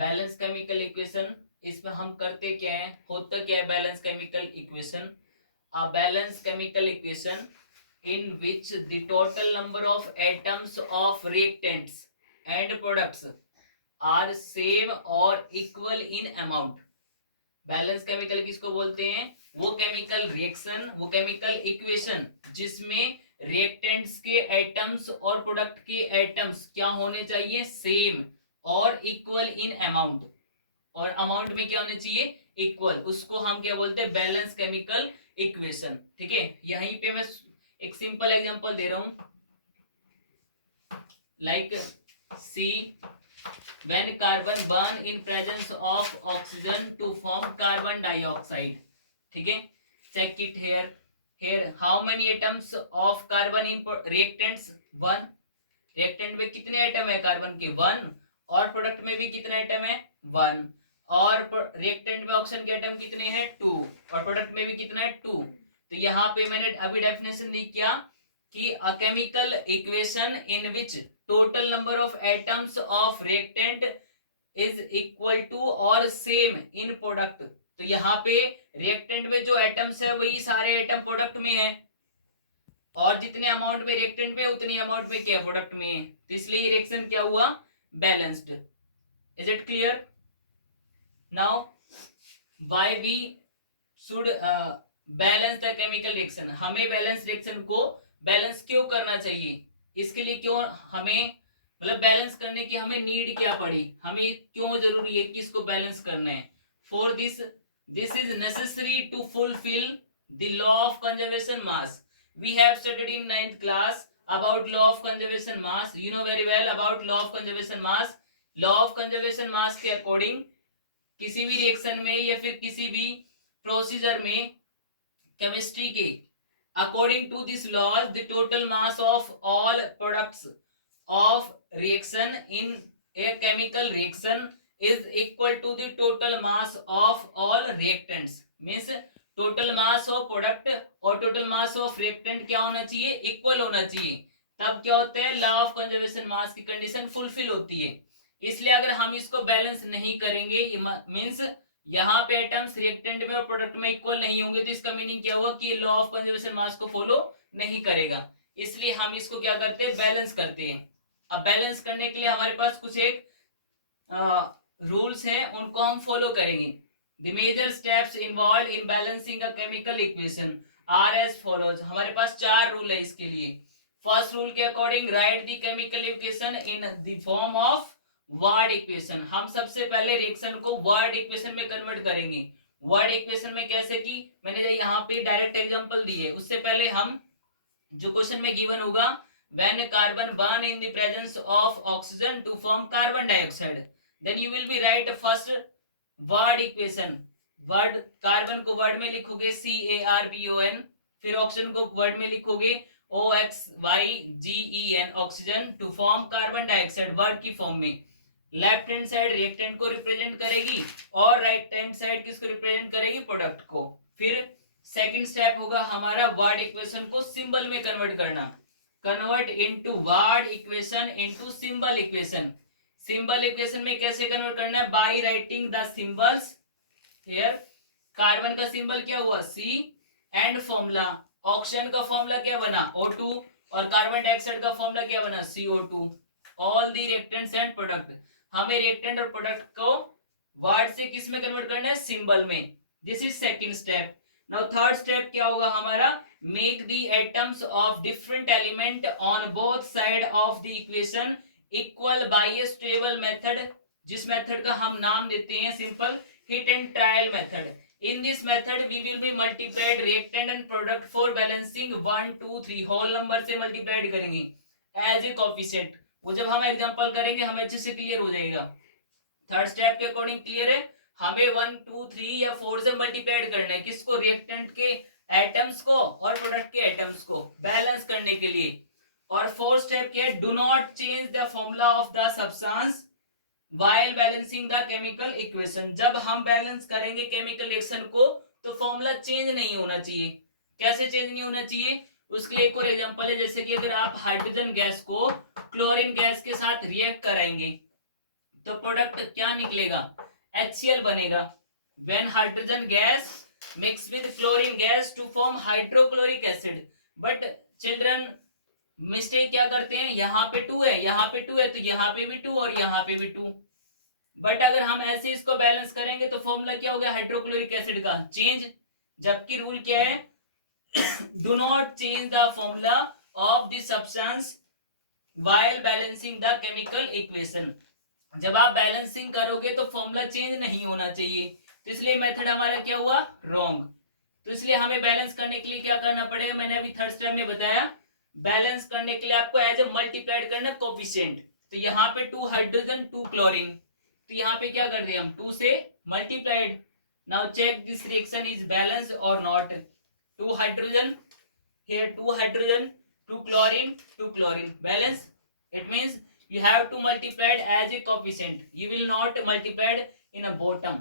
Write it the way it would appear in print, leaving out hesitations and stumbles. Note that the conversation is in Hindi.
बैलेंस केमिकल इक्वेशन, इसमें हम करते क्या है, होता क्या है balance chemical equation? A balanced chemical equation in which the total number of atoms of reactants and products are same or equal in amount. Balance chemical किसको बोलते हैं? वो केमिकल रिएक्शन, वो केमिकल इक्वेशन जिसमें रिएक्टेंट्स के एटम्स और प्रोडक्ट के एटम्स क्या होने चाहिए? सेम और इक्वल इन अमाउंट, और अमाउंट में क्या होने चाहिए? इक्वल। उसको हम क्या बोलते हैं? Balance chemical equation. ठीक है, यहीं पे मैं एक सिंपल एग्जांपल दे रहा हूं, like see when carbon burn in presence of oxygen to form carbon dioxide. ठीक है, check it here. How many atoms of carbon in reactants? 1. Reactant में कितने एटम है कार्बन के? 1. और प्रोडक्ट में भी कितने एटम है? 1. और रिएक्टेंट में ऑक्सीजन के एटम कितने हैं? 2. और प्रोडक्ट में भी कितना है? 2. तो यहाँ पे मैंने अभी डेफिनेशन दी क्या कि a chemical equation in which total number of atoms of reactant is equal to और सेम इन प्रोडक्ट। तो यहाँ पे रिएक्टेंट में जो एटम्स है वही सारे एटम प्रोडक्ट में है, और जितने अमाउंट में रिएक्टेंट में उतनी अमाउंट में क्या प्रोडक्ट में है, तो इसलिए रिएक्शन क्या हुआ? Balanced. Is it clear? Now why we should balance the chemical reaction? हमें बैलेंस रिएक्शन को बैलेंस क्यों करना चाहिए? इसके लिए क्यों हमें, मतलब बैलेंस करने की हमें नीड क्या पड़ी, हमें क्यों जरूरी है कि इसको बैलेंस करना है? For this is necessary to fulfil the law of conservation mass. We have studied in 9th class about law of conservation mass. You know very well about law of conservation mass. Law of conservation mass के अकॉर्डिंग किसी भी रिएक्शन में या फिर किसी भी प्रोसीजर में केमिस्ट्री के according to this laws the total mass of all products of reaction in a chemical reaction is equal to the total mass of all reactants. Means total mass of product और टोटल मास ऑफ रिएक्टेंट क्या होना चाहिए? इक्वल होना चाहिए. तब क्या होता है? लॉ ऑफ कंजर्वेशन मास की कंडीशन फुलफिल होती है. इसलिए अगर हम इसको बैलेंस नहीं करेंगे, मींस यहाँ पे एटम्स रिएक्टेंट में और प्रोडक्ट में इक्वल नहीं होंगे, तो इसका मीनिंग क्या हुआ कि लॉ ऑफ कंजर्वेशन मास को फॉलो नहीं करेगा. इसलिए हम इसको क्या करते हैं? बैलेंस करते हैं. अब बैलेंस करने के लिए हमारे पास कुछ एक रूल्स हैं, उनको हम फॉलो करेंगे. The major steps involved in balancing a chemical equation are as follows. हमारे पास 4 रूल है इसके लिए. फर्स्ट रूल के according right the chemical equation in the form of word equation. हम सबसे पहले रिएक्शन को वर्ड इक्वेशन में कन्वर्ट करेंगे. वर्ड इक्वेशन में कैसे कि मैंने यहाँ पे डायरेक्ट एग्जांपल दी है, उससे पहले हम जो क्वेश्चन में गिवन होगा when carbon burn in the presence of oxygen to form carbon dioxide, then you will be write first word equation. Word carbon को वर्ड में लिखोगे CARBON, फिर ऑक्सीजन को वर्ड में लिखोगे OXYGEN, oxygen, to form carbon dioxide word की फॉर्म में. लेफ्ट हैंड साइड रिएक्टेंट को रिप्रेजेंट करेगी और राइट हैंड साइड किसको रिप्रेजेंट करेगी? प्रोडक्ट को. फिर सेकंड स्टेप होगा हमारा वर्ड इक्वेशन को सिंबल में कन्वर्ट करना. Convert into word equation into symbol equation. Symbol equation में कैसे कन्वर्ट करना है? By writing the symbols here. Carbon का सिंबल क्या हुआ? C. एंड फॉर्मूला, ऑक्सीजन का फॉर्मूला क्या बना? O2. और कार्बन डाइऑक्साइड का फॉर्मूला क्या बना? CO2. All the reactants and product. हमें रिएक्टेंट और प्रोडक्ट को वर्ड से किस में कन्वर्ट करना है? सिंबल में. This is second step. Now third step क्या होगा हमारा? Make the atoms of different element on both side of the equation equal by stable method, जिस मेथड का हम नाम देते हैं simple hit and trial method. In this method we will be multiplied reactant and product for balancing 1 2 3 whole number से मल्टीप्लाइड करेंगे एज ए कोफिशिएंट. वो जब हम एग्जांपल करेंगे हमें अच्छे से क्लियर हो जाएगा. थर्ड स्टेप के अकॉर्डिंग क्लियर है? हमें 1 2 3 या 4 से मल्टीप्लाइड करना है. किसको? रिएक्टेंट के एटम्स को और प्रोडक्ट के एटम्स को बैलेंस करने के लिए. और फोर्थ स्टेप क्या है? Do not change the formula of the substance while balancing the chemical equation. जब हम बैलेंस करेंगे केमिकल रिएक्शन को तो फॉर्मूला चेंज नहीं होना चाहिए. कैसे चेंज नहीं होना चाहिए? उसके लिए एक और एग्जांपल है. जैसे कि अगर आप हाइड्रोजन गैस को क्लोरीन गैस के साथ रिएक्ट कराएंगे तो प्रोडक्ट क्या निकलेगा, HCl बनेगा. When hydrogen gas mix with chlorine gas to form hydrochloric acid. But children mistake क्या करते हैं, यहाँ पे 2 है, यहाँ पे 2 है, तो यहाँ पे भी 2 और यहाँ पे भी 2. बट अगर हम ऐसे इसको बैलेंस करेंगे तो फॉर्मूला क्या हो गया हाइड्रोक्लोरिक एसिड का, चेंज. जबकि रूल क्या है, do not change the formula of the substance while balancing the chemical equation. जब आप बैलेंसिंग करोगे तो फॉर्मूला चेंज नहीं होना चाहिए. तो इसलिए मेथड हमारा क्या हुआ, रॉन्ग. तो इसलिए हमें बैलेंस करने के लिए क्या करना पड़ेगा, मैंने अभी थर्ड स्टेप में बताया. बैलेंस करने के लिए आपको एज ए मल्टीप्लाइड करना कोफिशिएंट. तो यहाँ पे 2 हाइड्रोजन 2 क्लोरीन, तो यहाँ पे क्या कर दिया हम, 2 से multiplied. Now check this reaction is balance और not. 2 hydrogen here, 2 hydrogen 2 chlorine balance. It means you have to multiply it as a coefficient, you will not multiply it in a bottom.